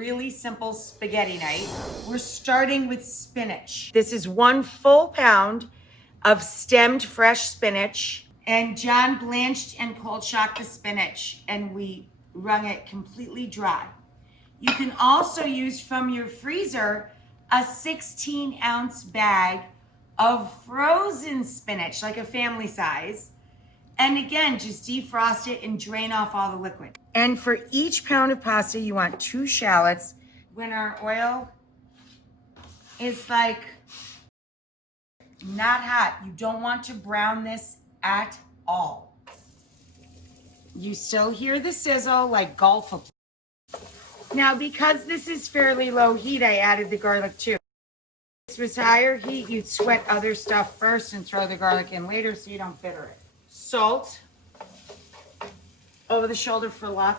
really simple spaghetti night. We're starting with spinach. This is 1 full pound of stemmed fresh spinach. And John blanched and cold shocked the spinach, and we wrung it completely dry. You can also use from your freezer a 16-ounce bag of frozen spinach, like a family size. And again, just defrost it and drain off all the liquid. And for each pound of pasta, you want 2 shallots. When our oil is like not hot, you don't want to brown this at all. You still hear the sizzle like Gulf of. Now, because this is fairly low heat, I added the garlic too. If this was higher heat, you'd sweat other stuff first and throw the garlic in later so you don't bitter it. Salt over the shoulder for luck.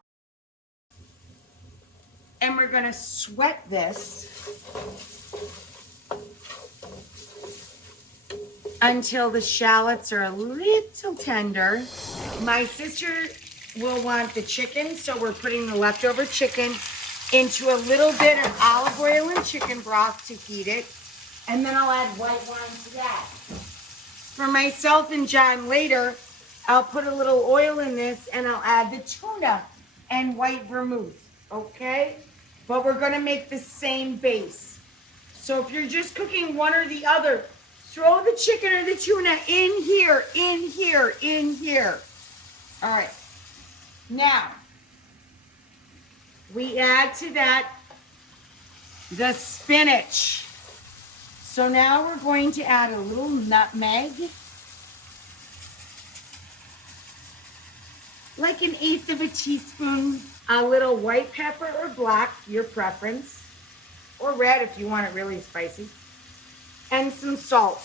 And we're gonna sweat this until the shallots are a little tender. My sister will want the chicken, so we're putting the leftover chicken into a little bit of olive oil and chicken broth to heat it. And then I'll add white wine to that. For myself and John later, I'll put a little oil in this and I'll add the tuna and white vermouth, okay? But we're gonna make the same base. So if you're just cooking one or the other, throw the chicken or the tuna in here, in here, in here. All right. Now, we add to that the spinach. So now we're going to add a little nutmeg, like 1/8 of a teaspoon, a little white pepper or black, your preference, or red if you want it really spicy, and some salt.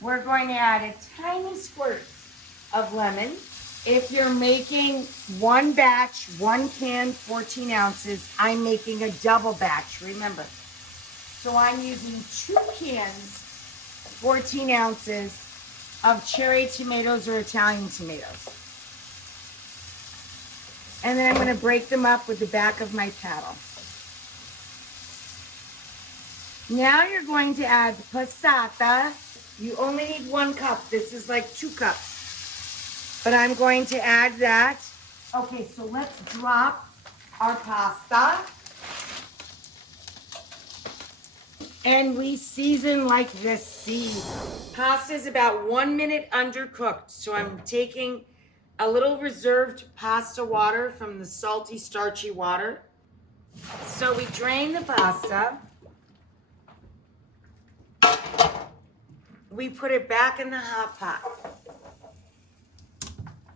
We're going to add a tiny squirt of lemon. If you're making 1 batch, 1 can, 14 ounces, I'm making a double batch, remember. So I'm using 2 cans, 14 ounces of cherry tomatoes or Italian tomatoes. And then I'm gonna break them up with the back of my paddle. Now you're going to add passata. You only need 1 cup. This is like 2 cups. But I'm going to add that. Okay, so let's drop our pasta. And we season like this. Pasta is about 1 minute undercooked. So I'm taking a little reserved pasta water from the salty, starchy water. So we drain the pasta. We put it back in the hot pot.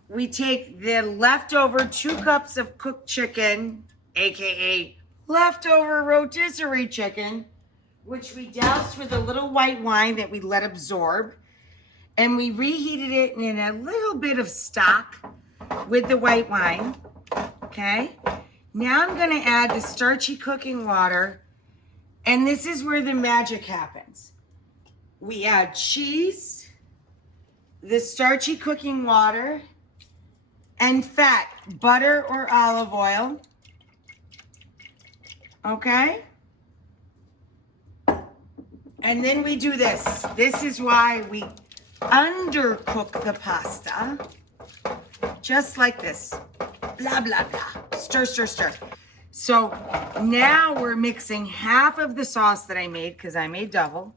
We take the leftover 2 cups of cooked chicken, AKA leftover rotisserie chicken, which we doused with a little white wine that we let absorb. And we reheated it in a little bit of stock with the white wine, okay? Now I'm gonna add the starchy cooking water, and this is where the magic happens. We add cheese, the starchy cooking water, and fat, butter or olive oil, okay? And then we do this. This is why we undercook the pasta, just like this, blah, blah, blah, stir, stir, stir. So now we're mixing half of the sauce that I made, because I made double,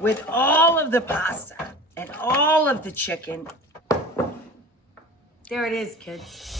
with all of the pasta and all of the chicken. There it is, kids.